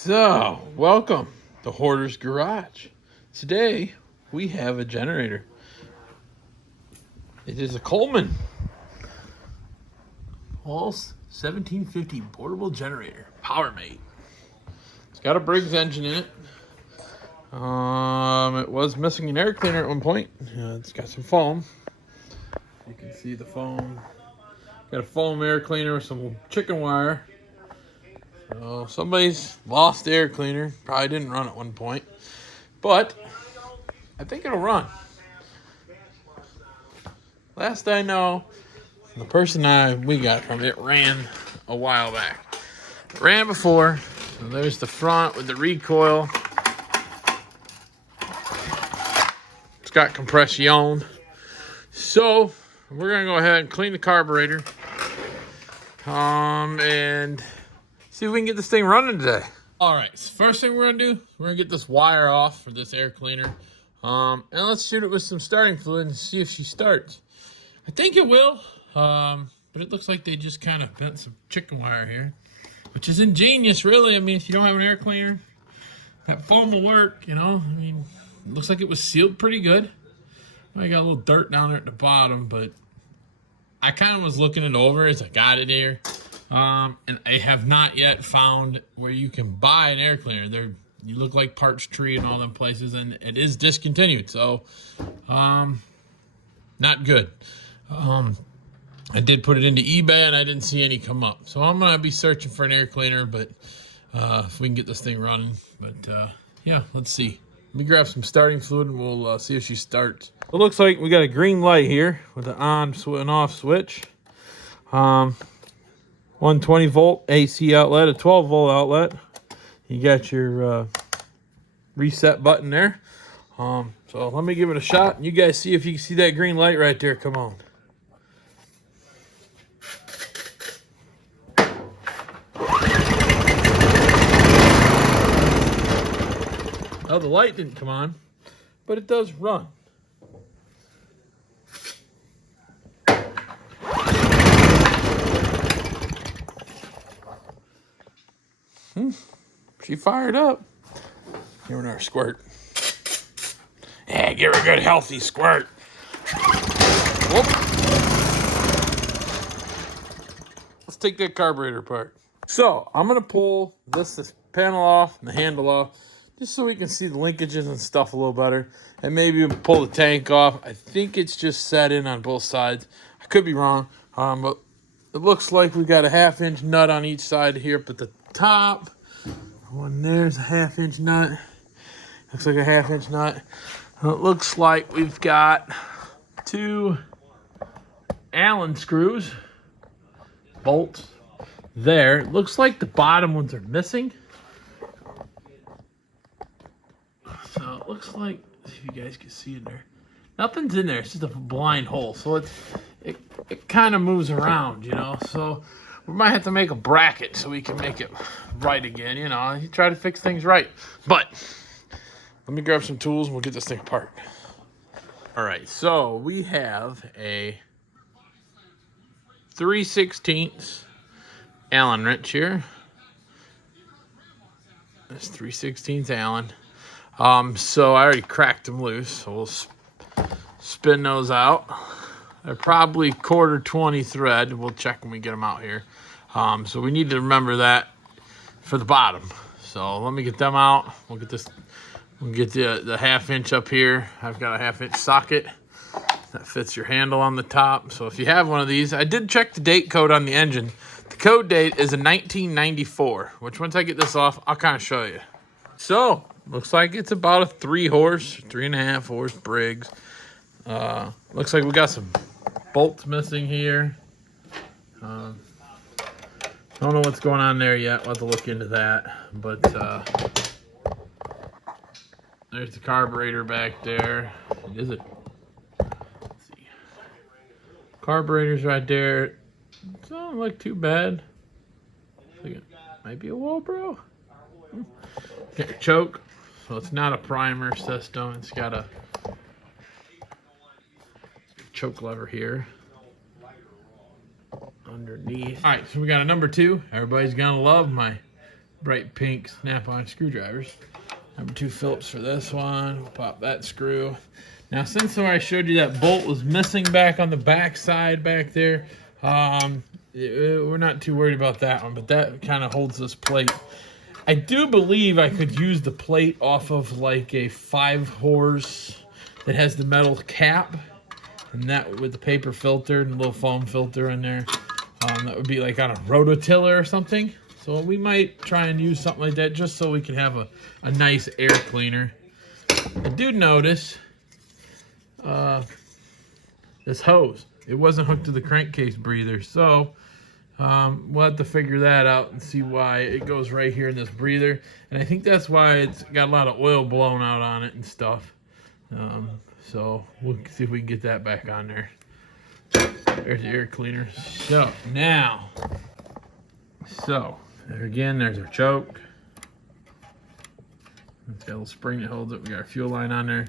So, welcome to Hoarder's Garage. Today, we have a generator. It is a Coleman Pulse 1750 portable generator, power made. It's got a Briggs engine in it. It was missing an air cleaner at one point. It's got some foam. You can see the foam. Got a foam air cleaner with some chicken wire. So somebody's lost the air cleaner. Probably didn't run at one point. But I think it'll run. Last I know, the person we got from it ran a while back. It ran before. So there's the front with the recoil. It's got compression. So we're gonna go ahead and clean the carburetor. And see if we can get this thing running today. All right, so first thing we're gonna do, we're gonna get this wire off for this air cleaner. And let's shoot it with some starting fluid and see if she starts. I think it will, but it looks like they just kind of bent some chicken wire here, which is ingenious, really. I mean, if you don't have an air cleaner, that foam will work, you know. I mean, it looks like it was sealed pretty good. I got a little dirt down there at the bottom, but I kind of was looking it over as I got it here. And I have not yet found where you can buy an air cleaner. You look like Parch Tree and all them places, and it is discontinued. So, not good. I did put it into eBay, and I didn't see any come up. So I'm gonna be searching for an air cleaner, but if we can get this thing running. But yeah, let's see. Let me grab some starting fluid, and we'll see if she starts. It looks like we got a green light here with the on and off switch. 120 volt AC outlet, a 12 volt outlet. You got your reset button there. So let me give it a shot, and you guys see if you can see that green light right there. Come on. Oh, the light didn't come on, but it does run. She fired up. Give her our squirt. Yeah, give her a good healthy squirt. Whoop. Let's take that carburetor apart. So I'm gonna pull this panel off and the handle off, just so we can see the linkages and stuff a little better, and maybe pull the tank off. I think it's just set in on both sides. I could be wrong, but it looks like we got a 1/2 inch nut on each side here up at the top. One there's a 1/2 inch nut. Looks like a 1/2 inch nut. It looks like we've got 2 Allen screws, bolts there. It looks like the bottom ones are missing. So it looks like, let's see if you guys can see in there. Nothing's in there. It's just a blind hole. So it kind of moves around, you know. So we might have to make a bracket so we can make it right again, you know. You try to fix things right. But let me grab some tools and we'll get this thing apart. All right, so we have a 3/16 Allen wrench here. That's 3/16 Allen. So I already cracked them loose, so we'll spin those out. They're probably 1/4 20 thread. We'll check when we get them out here. So we need to remember that for the bottom. So let me get them out. We'll get the 1/2 inch up here. I've got a 1/2 inch socket that fits your handle on the top. So if you have one of these, I did check the date code on the engine. The code date is a 1994, which once I get this off, I'll kind of show you. So looks like it's about a 3.5 horse Briggs. Looks like we got some bolts missing here. Don't know what's going on there yet. We'll have to look into that. But there's the carburetor back there. Is it? Let's see. Carburetor's right there. Doesn't look too bad. I think it might be a Wobro. Got your choke. So it's not a primer system. It's got a choke lever here underneath. All right, so we got a number 2. Everybody's gonna love my bright pink snap-on screwdrivers. Number 2 Phillips for this one. We'll pop that screw. Now, since I showed you that bolt was missing back on the back side back there, we're not too worried about that one, but that kind of holds this plate. I do believe I could use the plate off of like a 5-horse that has the metal cap, and that with the paper filter and a little foam filter in there. That would be like on a rototiller or something. So we might try and use something like that just so we can have a nice air cleaner. I do notice this hose. It wasn't hooked to the crankcase breather, so we'll have to figure that out and see why it goes right here in this breather. And I think that's why it's got a lot of oil blown out on it and stuff. So we'll see if we can get that back on there. There's the air cleaner. So now, there again, there's our choke. It's got a little spring that holds it. We got our fuel line on there.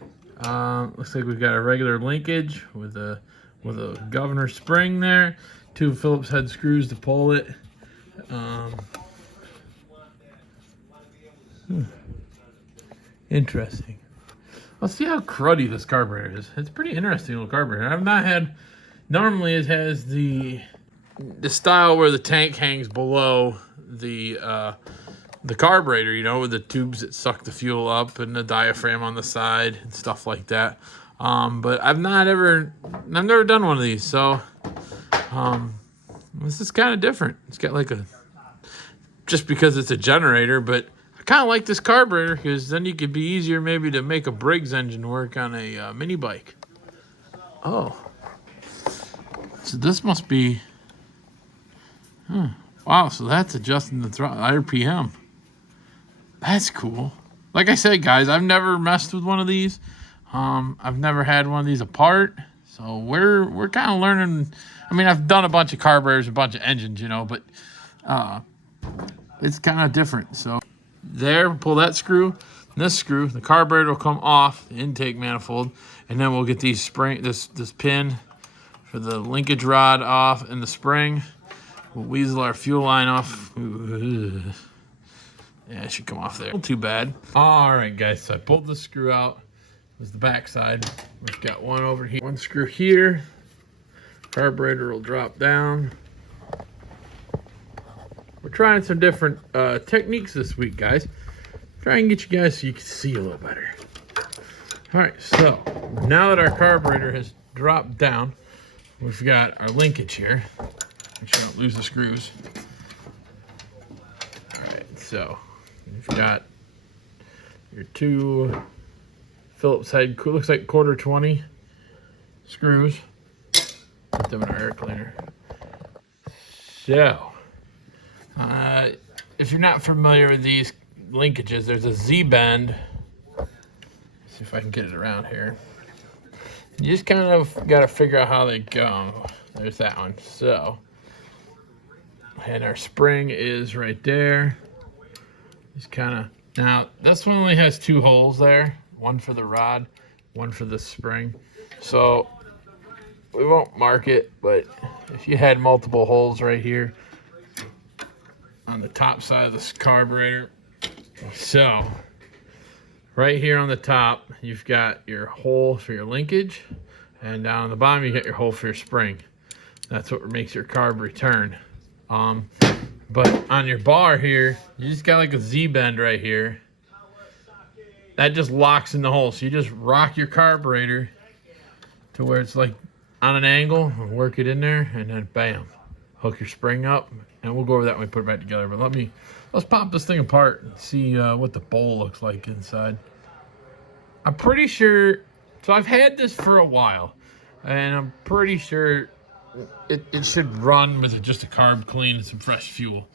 Looks like we've got a regular linkage with a governor spring there. 2 Phillips head screws to pull it. Interesting. Let's see how cruddy this carburetor is. It's a pretty interesting little carburetor. I've not had. Normally, it has the style where the tank hangs below the carburetor, you know, with the tubes that suck the fuel up and the diaphragm on the side and stuff like that. But I've never done one of these, so this is kind of different. It's got like just because it's a generator, but I kind of like this carburetor because then you could be easier maybe to make a Briggs engine work on a mini bike. Oh, so this must be, wow, so that's adjusting the throttle RPM. That's cool. Like I said, guys, I've never messed with one of these. I've never had one of these apart, so we're kind of learning. I mean, I've done a bunch of carburetors, a bunch of engines, you know, but it's kind of different. So there, pull that screw, and this screw, the carburetor will come off the intake manifold, and then we'll get these this pin for the linkage rod off and the spring. We'll weasel our fuel line off. Ooh. Yeah, it should come off there. Not too bad. All right, guys, so I pulled the screw out. This is the back side. We've got one over here, one screw here. Carburetor will drop down. We're trying some different techniques this week, guys. Try and get you guys so you can see a little better. All right, so now that our carburetor has dropped down, we've got our linkage here. Make sure I don't lose the screws. All right, so you've got your 2 Phillips head, looks like 1/4 screws. Put them in our air cleaner. So, if you're not familiar with these linkages, there's a Z-bend. See if I can get it around here. You just kind of got to figure out how they go. There's that one. So, and our spring is right there. Just kind of, now this one only has 2 holes there. One for the rod, one for the spring. So we won't mark it, but if you had multiple holes right here on the top side of this carburetor. So right here on the top, you've got your hole for your linkage, and down on the bottom, you get your hole for your spring. That's what makes your carb return. But on your bar here, you just got like a Z-bend right here. That just locks in the hole. So you just rock your carburetor to where it's like on an angle and work it in there, and then bam, hook your spring up. And we'll go over that when we put it back together. But let's pop this thing apart and see what the bowl looks like inside. I'm pretty sure, so I've had this for a while, and I'm pretty sure it should run with just a carb clean and some fresh fuel.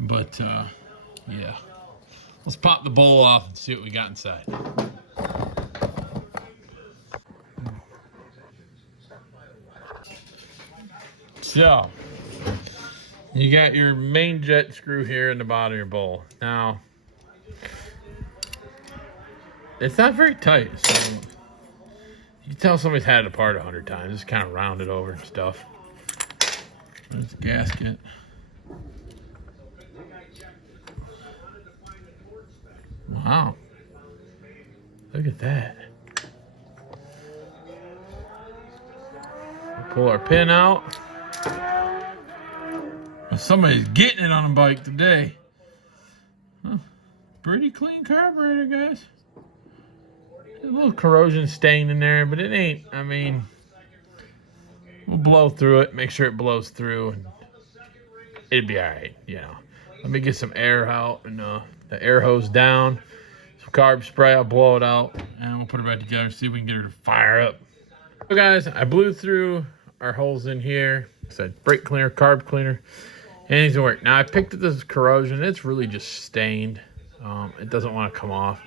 But yeah. Let's pop the bowl off and see what we got inside. So, you got your main jet screw here in the bottom of your bowl. Now, it's not very tight, so you can tell somebody's had it apart 100 times. Just kind of round it over and stuff. There's the gasket. Wow. Look at that. We'll pull our pin out. Somebody's getting it on a bike today. Huh. Pretty clean carburetor, guys. A little corrosion stain in there, but it ain't, I mean, we'll blow through it, make sure it blows through, and it'd be all right, you know. Let me get some air out and the air hose down, some carb spray, I'll blow it out, and we'll put it back together, see if we can get her to fire up. So guys, I blew through our holes in here. Said brake cleaner, carb cleaner, and it's work. Now I picked up this corrosion. It's really just stained. It doesn't want to come off.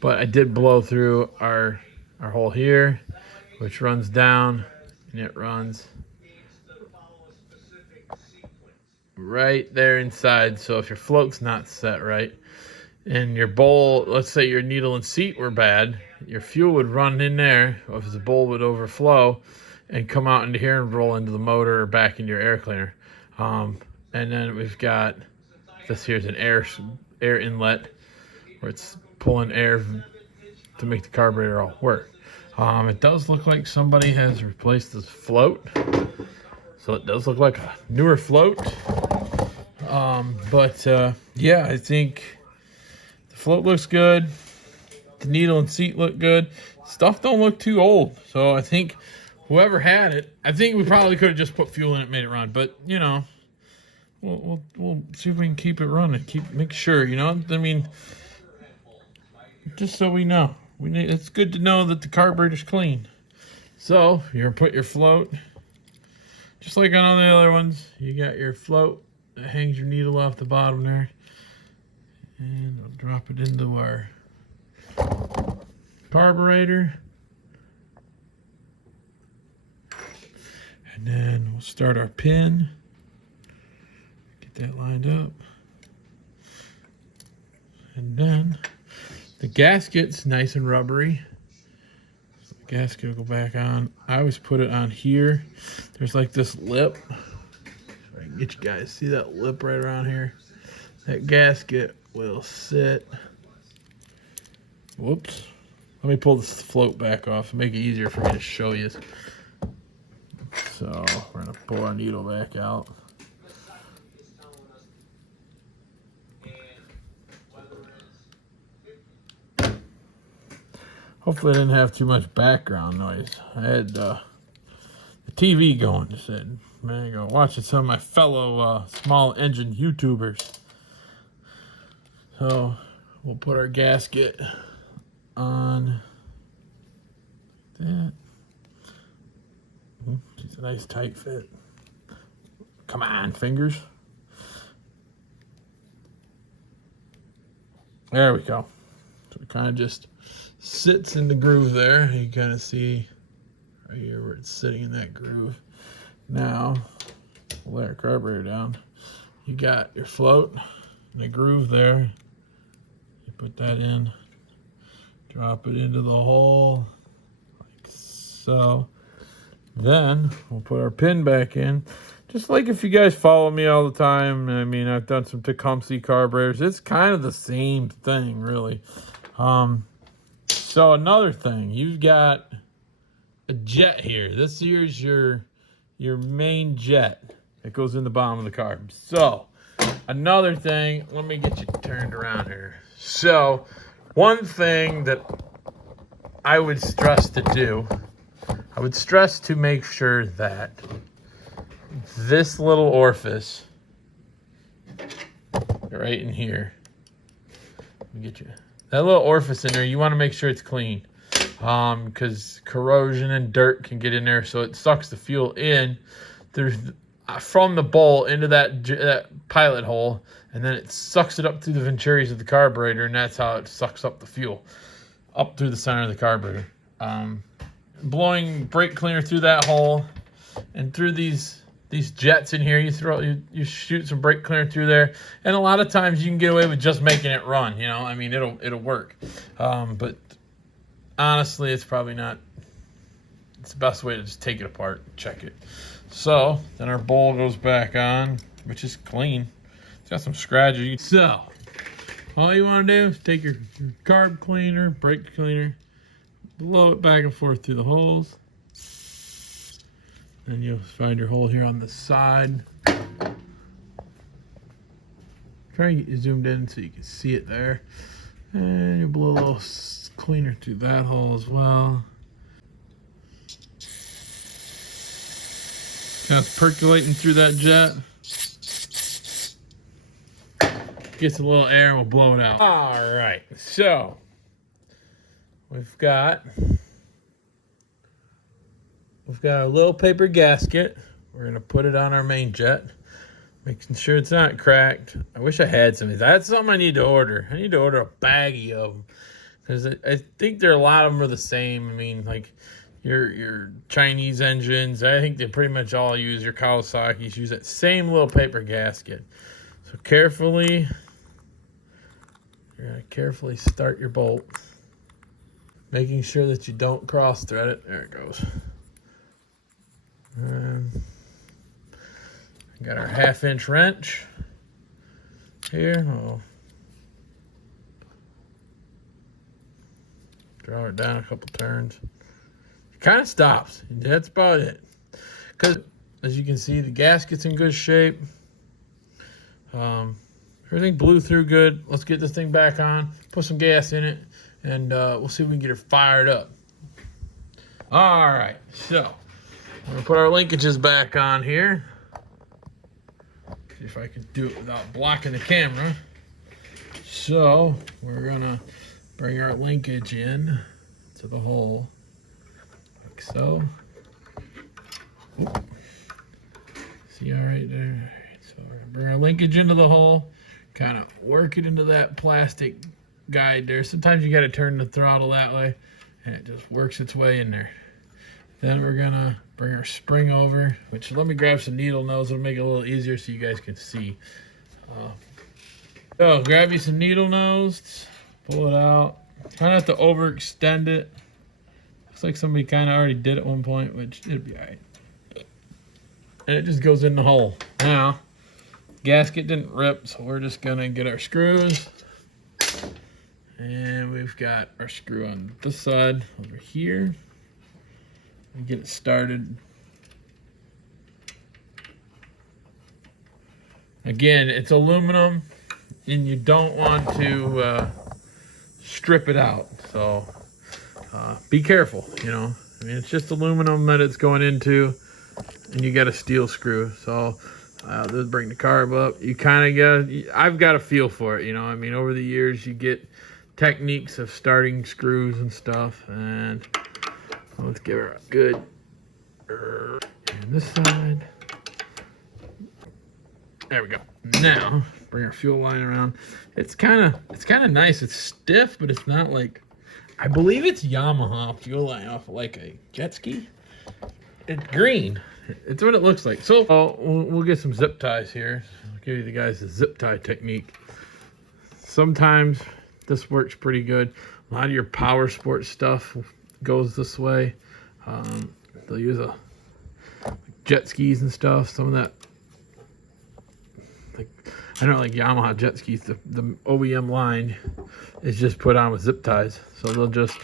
But I did blow through our hole here, which runs down, and it runs right there inside. So if your float's not set right, and your bowl, let's say your needle and seat were bad, your fuel would run in there, if the bowl would overflow, and come out into here and roll into the motor or back into your air cleaner. And then we've got, this here's an air inlet, where it's pulling air to make the carburetor all work. It does look like somebody has replaced this float, so it does look like a newer float. Yeah, I think the float looks good, the needle and seat look good, stuff don't look too old, so I think whoever had it, I think we probably could have just put fuel in it, made it run, but you know, we'll see if we can keep it running, make sure, you know, I mean, just so we know. It's good to know that the carburetor's clean. So you're gonna put your float, just like on all the other ones. You got your float that hangs your needle off the bottom there, and we'll drop it into our carburetor, and then we'll start our pin. Get that lined up, and then the gasket's nice and rubbery. So the gasket will go back on. I always put it on here. There's like this lip. So I can get you guys to see that lip right around here. That gasket will sit. Whoops. Let me pull this float back off and make it easier for me to show you. So we're gonna pull our needle back out. Hopefully I didn't have too much background noise. I had the TV going. Just said, man, you go watching some of my fellow small engine YouTubers. So we'll put our gasket on that. It's a nice tight fit. Come on, fingers. There we go. So it kind of just sits in the groove there. You kind of see right here where it's sitting in that groove. Now, we'll lay our carburetor down. You got your float in the groove there. You put that in, drop it into the hole like so. Then we'll put our pin back in. Just like if you guys follow me all the time, I mean, I've done some Tecumseh carburetors. It's kind of the same thing, really. So another thing, you've got a jet here. This here's your main jet that goes in the bottom of the carb. So another thing, let me get you turned around here. So one thing that I would stress to do, I would stress to make sure that this little orifice right in here, let me get you. That little orifice in there, you want to make sure it's clean, because corrosion and dirt can get in there, so it sucks the fuel in from the bowl into that pilot hole, and then it sucks it up through the venturis of the carburetor, and that's how it sucks up the fuel up through the center of the carburetor. Blowing brake cleaner through that hole and through these jets in here, you shoot some brake cleaner through there, and a lot of times you can get away with just making it run, you know, I mean, it'll work, but honestly, it's probably not, it's the best way to just take it apart and check it. So then our bowl goes back on, which is clean. It's got some scratches. So All you want to do is take your carb cleaner, brake cleaner, blow it back and forth through the holes. Then you'll find your hole here on the side. Try and get you zoomed in so you can see it there. And you blow a little cleaner through that hole as well. Just percolating through that jet. Gets a little air and we'll blow it out. All right, so we've got a little paper gasket. We're gonna put it on our main jet, making sure it's not cracked. I wish I had some of these. That's something I need to order. I need to order a baggie of them because I think a lot of them are the same. I mean, like your Chinese engines, I think they pretty much all use, your Kawasaki's use that same little paper gasket. So carefully, you're gonna carefully start your bolt, making sure that you don't cross thread it. There it goes. Got our 1/2-inch wrench here. I'll draw it down a couple turns. It kind of stops. That's about it. Because as you can see, the gasket's in good shape. Everything blew through good. Let's get this thing back on, put some gas in it, and we'll see if we can get her fired up. All right, so I'm gonna put our linkages back on here. See if I can do it without blocking the camera. So we're gonna bring our linkage in to the hole, like so. Oop. See all right there? So we're gonna bring our linkage into the hole, kind of work it into that plastic guide there. Sometimes you gotta turn the throttle that way, and it just works its way in there. Then we're gonna bring our spring over, which let me grab some needle nose. It'll make it a little easier so you guys can see. So grab you some needle nose, pull it out. Try not to overextend it. Looks like somebody kind of already did at one point, which it'll be all right. And it just goes in the hole. Now, gasket didn't rip, so we're just gonna get our screws. And we've got our screw on this side over here. And get it started. Again, it's aluminum, and you don't want to strip it out. So be careful, you know. I mean, it's just aluminum that it's going into, and you got a steel screw. So let's bring the carb up. You kind of got, I've got a feel for it, you know. I mean, over the years, you get techniques of starting screws and stuff, and let's give her a good, and this side. There we go. Now bring our fuel line around. It's kind of nice. It's stiff, but it's not like, I believe it's Yamaha fuel line off of like a jet ski. It's green. It's what it looks like. So we'll get some zip ties here. I'll give you the guys the zip tie technique. Sometimes this works pretty good. A lot of your power sports stuff goes this way. They'll use jet skis and stuff. Some of that, like, I know, like Yamaha jet skis, the OEM line is just put on with zip ties. So they'll just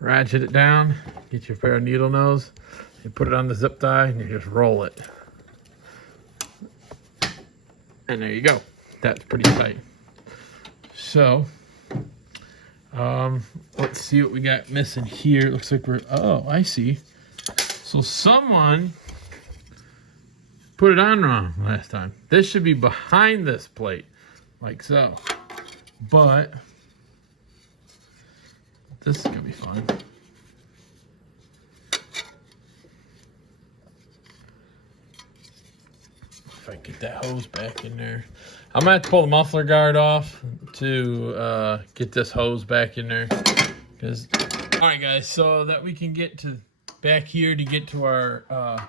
ratchet it down, get you a pair of needle nose, you put it on the zip tie, and you just roll it. And there you go. That's pretty tight. So let's see what we got missing here. It looks like oh, I see. So someone put it on wrong last time. This should be behind this plate, like so. But this is gonna be fun. If I get that hose back in there. I'm gonna have to pull the muffler guard off to get this hose back in there. All right, guys, so that we can get to back here to get to our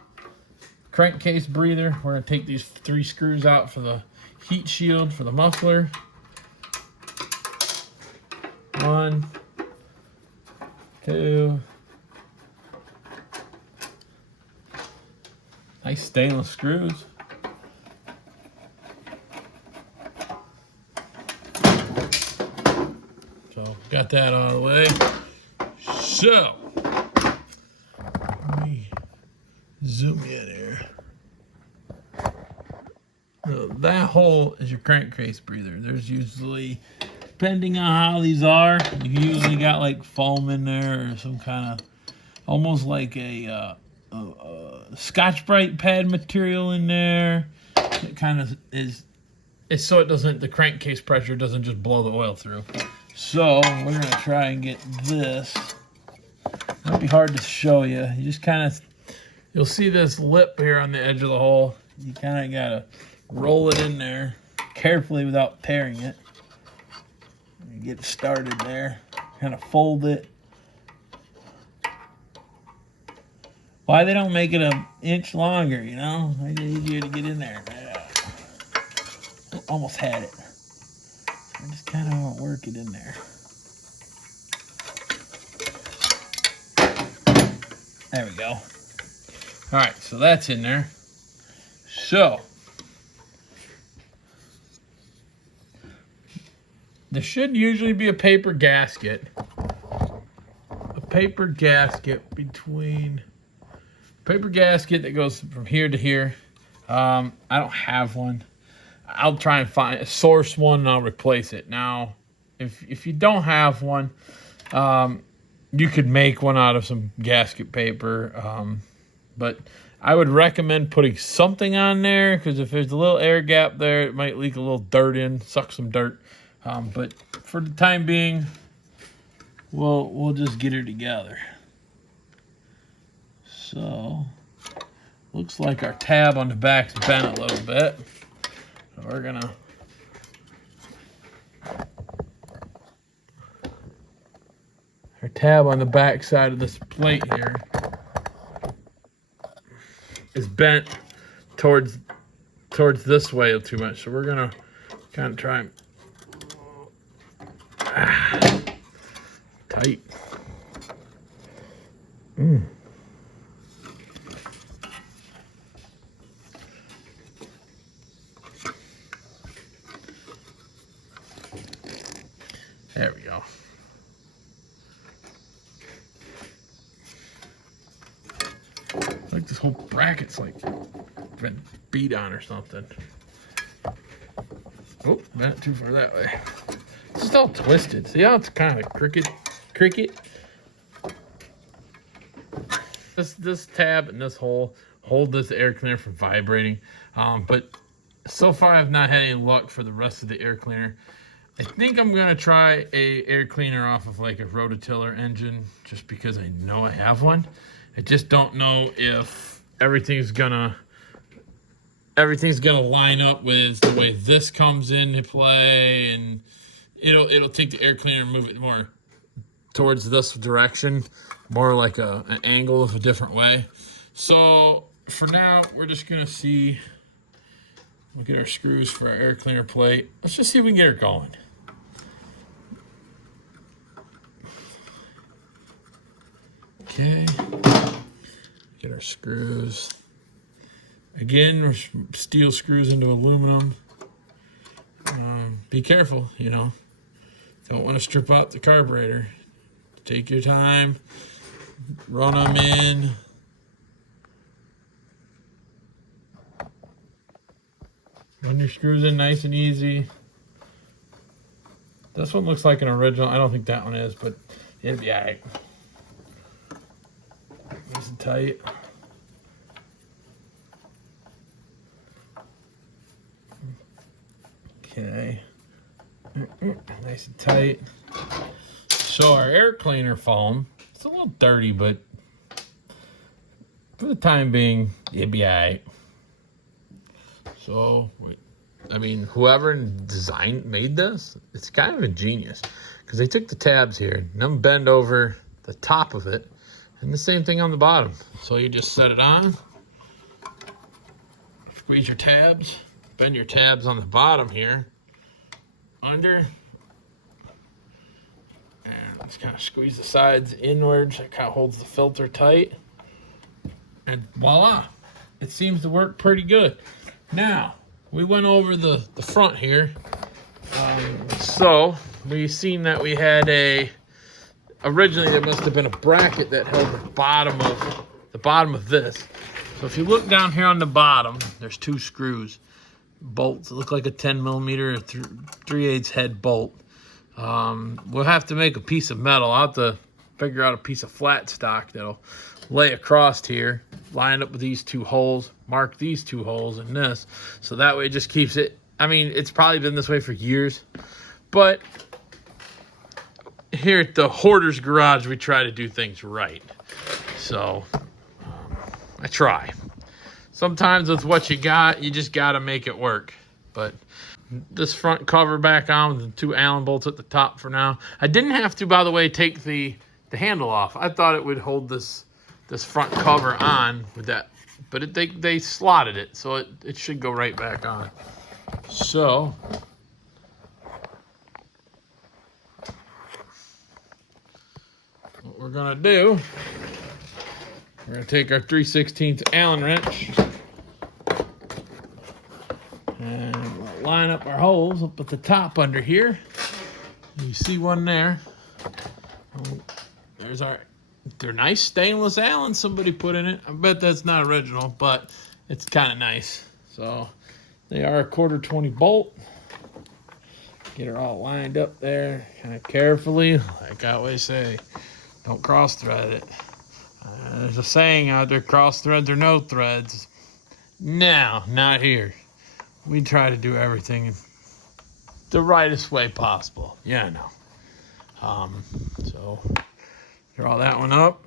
crankcase breather, we're gonna take these 3 screws out for the heat shield for the muffler. 1, 2. Nice stainless screws. got that out of the way. So, let me zoom in here. So that hole is your crankcase breather. There's usually, depending on how these are, you usually got like foam in there or some kind of, almost like a Scotch-Brite pad material in there. It kind of is, it's so it doesn't, the crankcase pressure doesn't just blow the oil through. So we're gonna try and get this. Might be hard to show you. You just kind of, you'll see this lip here on the edge of the hole. You kind of gotta roll it in there carefully without tearing it. Get it started there. Kind of fold it. Why they don't make it an inch longer, you know? Make it easier to get in there. Almost had it. I just kind of want to work it in there. There we go. All right, so that's in there. So, there should usually be a paper gasket. A paper gasket that goes from here to here. I don't have one. I'll try and source one and I'll replace it. Now, if you don't have one, you could make one out of some gasket paper. But I would recommend putting something on there, because if there's a little air gap there, it might leak a little dirt in, suck some dirt. But for the time being, we'll just get her together. So, looks like our tab on the back's bent a little bit. So we're gonna our tab on the back side of this plate here is bent towards this way too much. So we're gonna kind of try and tight. There we go. Like this whole bracket's like been beat on or something. Oh, not too far that way. It's just all twisted. See how it's kind of cricket? This tab and this hole hold this air cleaner from vibrating. But so far I've not had any luck for the rest of the air cleaner. I think I'm gonna try a air cleaner off of like a rototiller engine, just because I know I have one. I just don't know if everything's gonna line up with the way this comes into play, and it'll take the air cleaner and move it more towards this direction, more like an angle of a different way. So for now, we're just gonna see. We'll get our screws for our air cleaner plate. Let's just see if we can get her going. Okay, get our screws. Again, we're steel screws into aluminum. Be careful, Don't want to strip out the carburetor. Take your time, run them in. Run your screws in nice and easy. This one looks like an original. I don't think that one is, but it'll be all right. Nice and tight. Okay. Nice and tight. So our air cleaner foam, it's a little dirty, but for the time being, it'll be all right. So, I mean, whoever made this, it's kind of ingenious, because they took the tabs here and then bend over the top of it, and the same thing on the bottom. So you just set it on, squeeze your tabs, bend your tabs on the bottom here, under, and just kind of squeeze the sides inwards. It kind of holds the filter tight, and voila, it seems to work pretty good. Now, we went over the front here, so we seen that we had originally there must have been a bracket that held the bottom of this. So if you look down here on the bottom, there's 2 screws, bolts. It look like a 10 millimeter 3/8 head bolt. We'll have to make a piece of metal. I'll have to figure out a piece of flat stock that'll lay across here, line up with these 2 holes, mark these 2 holes and this, so that way it just keeps it. I mean, it's probably been this way for years, but here at the Hoarder's Garage, we try to do things right. So I try. Sometimes with what you got, you just got to make it work. But this front cover back on with the 2 Allen bolts at the top for now. I didn't have to, by the way, take the handle off. I thought it would hold this front cover on with that, but they slotted it, so it should go right back on. So what we're gonna do, we're gonna take our 3/16 Allen wrench and we'll line up our holes up at the top under here. You see one there. There's they're nice stainless Allen somebody put in it. I bet that's not original, but it's kind of nice. So they are a 1/4 bolt. Get her all lined up there, kind of carefully, like I always say. Don't cross thread it. There's a saying out there, cross threads or no threads. No, not here. We try to do everything the rightest way possible. Yeah, I know. So draw that one up.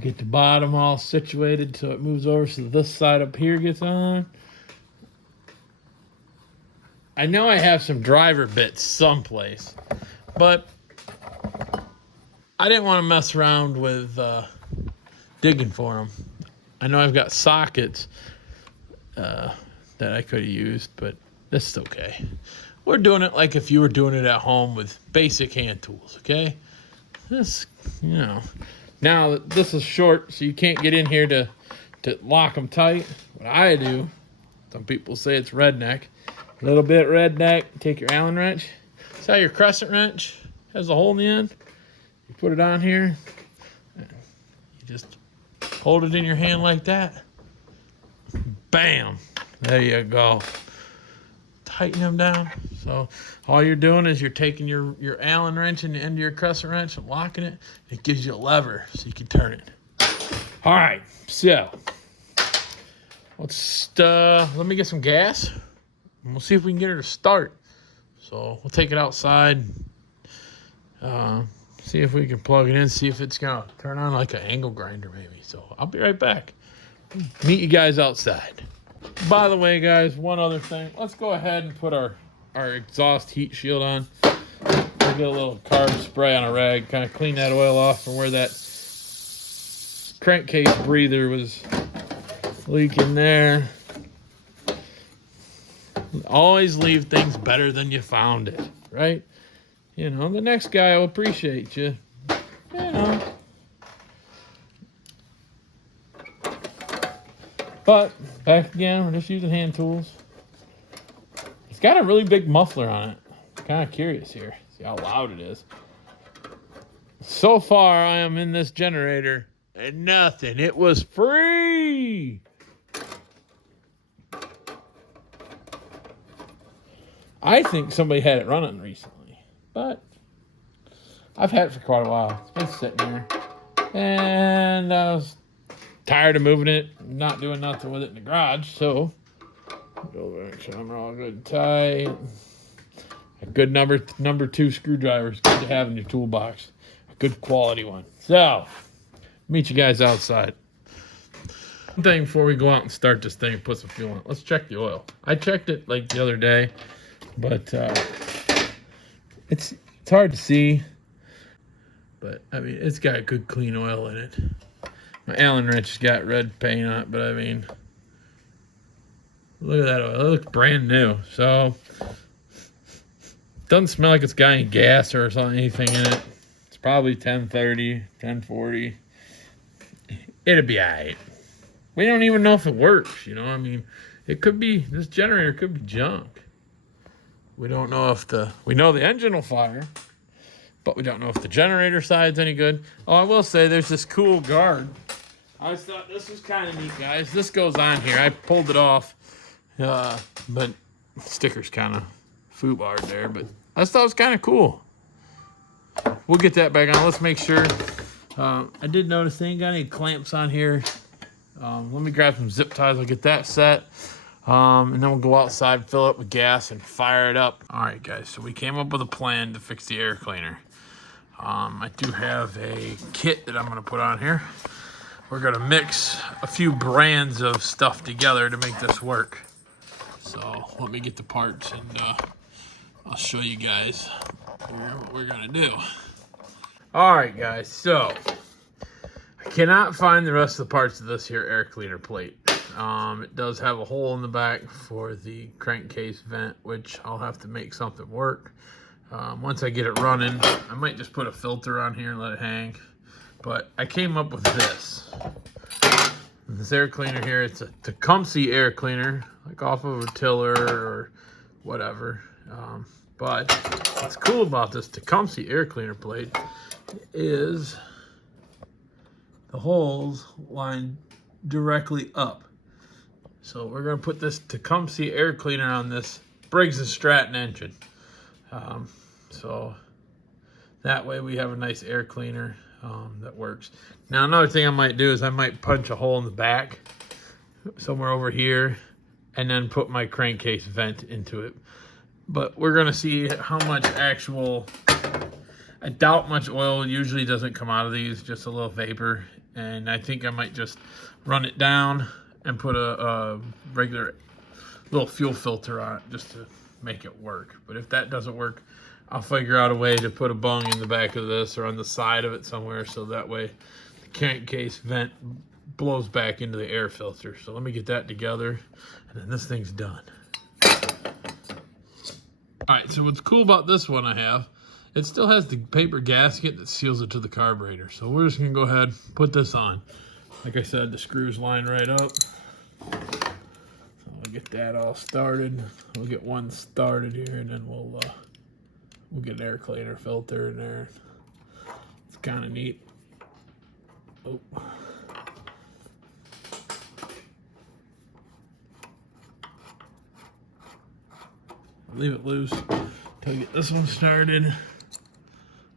Get the bottom all situated so it moves over so this side up here gets on. I know I have some driver bits someplace, but I didn't want to mess around with digging for them. I know I've got sockets that I could have used, but this is okay. We're doing it like if you were doing it at home with basic hand tools, okay? This, now this is short, so you can't get in here to lock them tight. What I do, some people say it's redneck. A little bit redneck, take your Allen wrench. See how your crescent wrench has a hole in the end? You put it on here, you just hold it in your hand like that. Bam, there you go. Tighten them down. So all you're doing is you're taking your Allen wrench and the end of your crescent wrench and locking it. It gives you a lever so you can turn it. All right, so let's let me get some gas and we'll see if we can get her to start. So we'll take it outside, see if we can plug it in, see if it's gonna turn on like an angle grinder maybe. So I'll be right back. Meet you guys outside. By the way, guys, one other thing. Let's go ahead and put our exhaust heat shield on. We'll get a little carb spray on a rag, kind of clean that oil off from where that crankcase breather was leaking there. Always leave things better than you found it, right? You know, the next guy will appreciate you. You know. But back again, we're just using hand tools. It's got a really big muffler on it. I'm kind of curious here. See how loud it is. So far, I am in this generator and nothing. It was free. I think somebody had it running recently, but I've had it for quite a while. It's been sitting there, and I was tired of moving it, not doing nothing with it in the garage, so go over and make sure I'm all good and tight. A good number 2 screwdriver is good to have in your toolbox. A good quality one. So, meet you guys outside. One thing before we go out and start this thing and put some fuel in it, let's check the oil. I checked it like the other day, but it's hard to see. But, I mean, it's got good clean oil in it. My Allen wrench has got red paint on it, but I mean, look at that oil. It looks brand new. So, doesn't smell like it's got any gas or anything in it. It's probably 1030, 1040. It'll be all right. We don't even know if it works, you know. I mean, it could be, this generator could be junk. We don't know if we know the engine will fire, but we don't know if the generator side's any good. Oh, I will say there's this cool guard. I always thought this was kind of neat, guys. This goes on here. I pulled it off, but sticker's kind of foobarred there, but I just thought it was kind of cool. We'll get that back on. Let's make sure. I did notice they ain't got any clamps on here. Let me grab some zip ties. I'll get that set. And then we'll go outside, fill it with gas, and fire it up. All right, guys, so we came up with a plan to fix the air cleaner. I do have a kit that I'm gonna put on here. We're gonna mix a few brands of stuff together to make this work. So let me get the parts and I'll show you guys what we're gonna do. All right, guys, so I cannot find the rest of the parts of this here air cleaner plate. It does have a hole in the back for the crankcase vent, which I'll have to make something work. Once I get it running, I might just put a filter on here and let it hang. But I came up with this. This air cleaner here, it's a Tecumseh air cleaner, like off of a Tiller or whatever. But what's cool about this Tecumseh air cleaner plate is the holes line directly up. So we're gonna put this Tecumseh air cleaner on this Briggs & Stratton engine. So that way we have a nice air cleaner that works. Now another thing I might do is I might punch a hole in the back somewhere over here and then put my crankcase vent into it. But we're gonna see how much actual, I doubt much oil usually doesn't come out of these, just a little vapor. And I think I might just run it down and put a regular little fuel filter on it just to make it work. But if that doesn't work, I'll figure out a way to put a bung in the back of this or on the side of it somewhere, so that way the crankcase vent blows back into the air filter. So let me get that together and then this thing's done. All right, so what's cool about this one I have, it still has the paper gasket that seals it to the carburetor. So we're just gonna go ahead and put this on. Like I said, the screws line right up. So I'll get that all started. We'll get one started here and then we'll get an air cleaner filter in there. It's kind of neat. Oh. Leave it loose until I get this one started.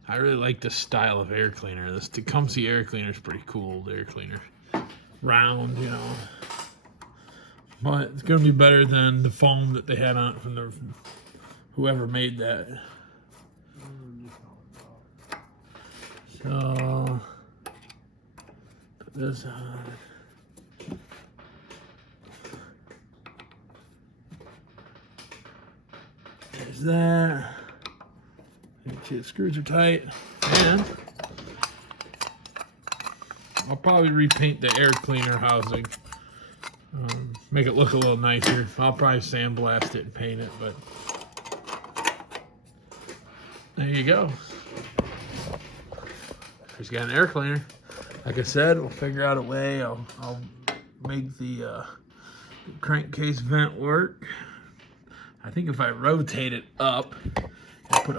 I really like this style of air cleaner. This Tecumseh air cleaner is pretty cool. The air cleaner, round, you know, but it's gonna be better than the foam that they had on it from whoever made that. So put this on. There's that. Make sure the screws are tight. And I'll probably repaint the air cleaner housing. Make it look a little nicer. I'll probably sandblast it and paint it, but there you go. Just got an air cleaner. Like I said, we'll figure out a way. I'll make the crankcase vent work. I think if I rotate it up and put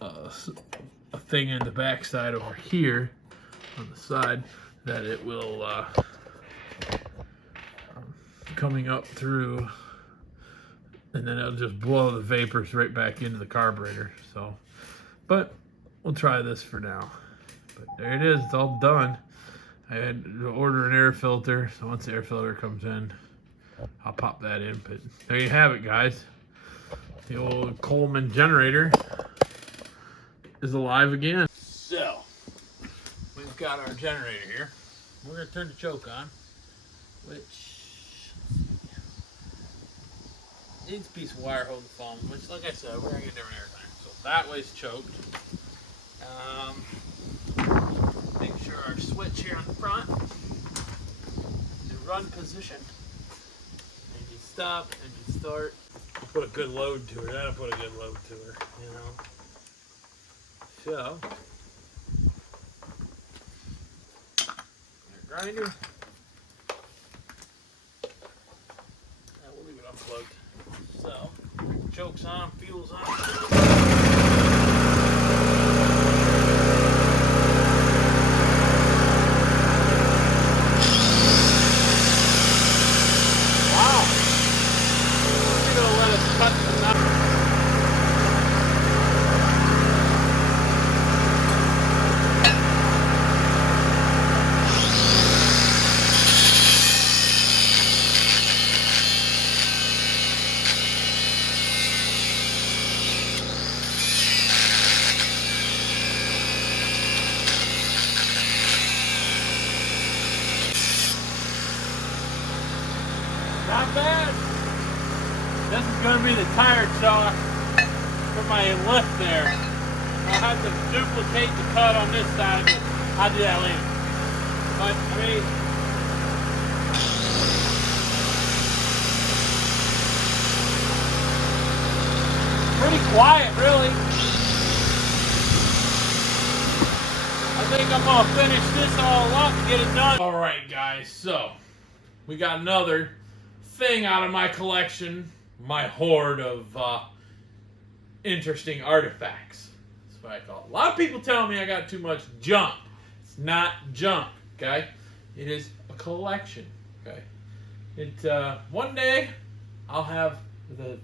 a thing in the back side over here on the side, that it will coming up through, and then it'll just blow the vapors right back into the carburetor. So, but we'll try this for now. But there it is, it's all done. I had to order an air filter, so once the air filter comes in, I'll pop that in. But there you have it, guys. The old Coleman generator is alive again. So, we've got our generator here. We're gonna turn the choke on, which needs a piece of wire holding the foam, which, like I said, we're gonna get different air time. So that way's choked. Make sure our switch here on the front is in run position. Engine stop, engine start. Put a good load to her. That'll put a good load to her, you know. So, our grinder. We'll leave it unplugged. So, Choke's on, fuel's on. Wow. We're gonna let us cut the knot. Not bad. This is going to be the tire chalk for my lift there. I'll have to duplicate the cut on this side, but I'll do that later. But, I mean, pretty quiet, really. I think I'm going to finish this all up and get it done. All right, guys, so we got another thing out of my collection, my hoard of interesting artifacts. That's what I call it. A lot of people tell me I got too much junk. It's not junk, okay? It is a collection, okay? One day I'll have the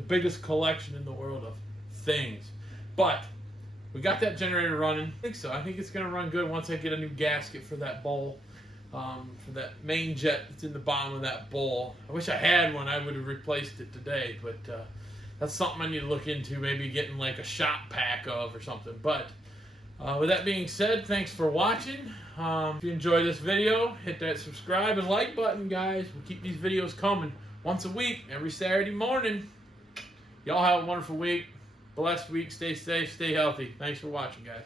biggest collection in the world of things, but we got that generator running. I think so. I think it's gonna run good once I get a new gasket for that bowl. For that main jet that's in the bottom of that bowl. I wish I had one. I would have replaced it today, but that's something I need to look into, maybe getting like a shop pack of or something. But with that being said, thanks for watching. If you enjoyed this video, hit that subscribe and like button, guys. We'll keep these videos coming once a week, every Saturday morning. Y'all have a wonderful week, blessed week. Stay safe, stay healthy. Thanks for watching, guys.